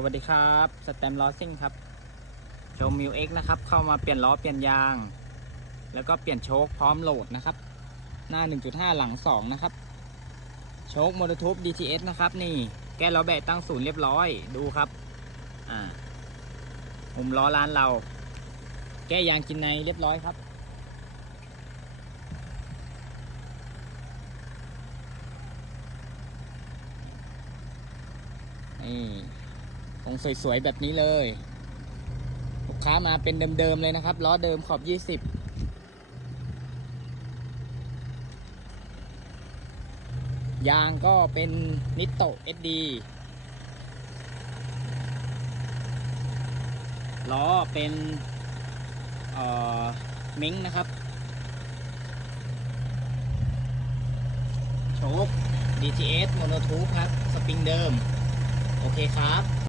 สวัสดีครับสแตมล้อซิ่งครับโชว์มิวเอ็กนะครับ เข้ามาเปลี่ยนล้อเปลี่ยนยาง แล้วก็เปลี่ยนโชคพร้อมโหลดนะครับ หน้า 1.5 หลัง 2 นะครับ โชคมอเตอร์ทูบ DTS นะครับ นี่แก้ล้อแบะตั้งศูนย์เรียบร้อยดูครับอ่ามุมล้อร้านเรา แก้ยางกินในเรียบร้อยครับนี่ คงสวยๆแบบนี้เลย ลูกค้ามาเป็นเดิมๆเลยนะครับ ล้อเดิมขอบ20ยางก็เป็นนิตโตเอสดีล้อเป็นเอ่อมิงนะครับ โชค DTS โมโนทูครับ สปริงเดิม โอเคครับ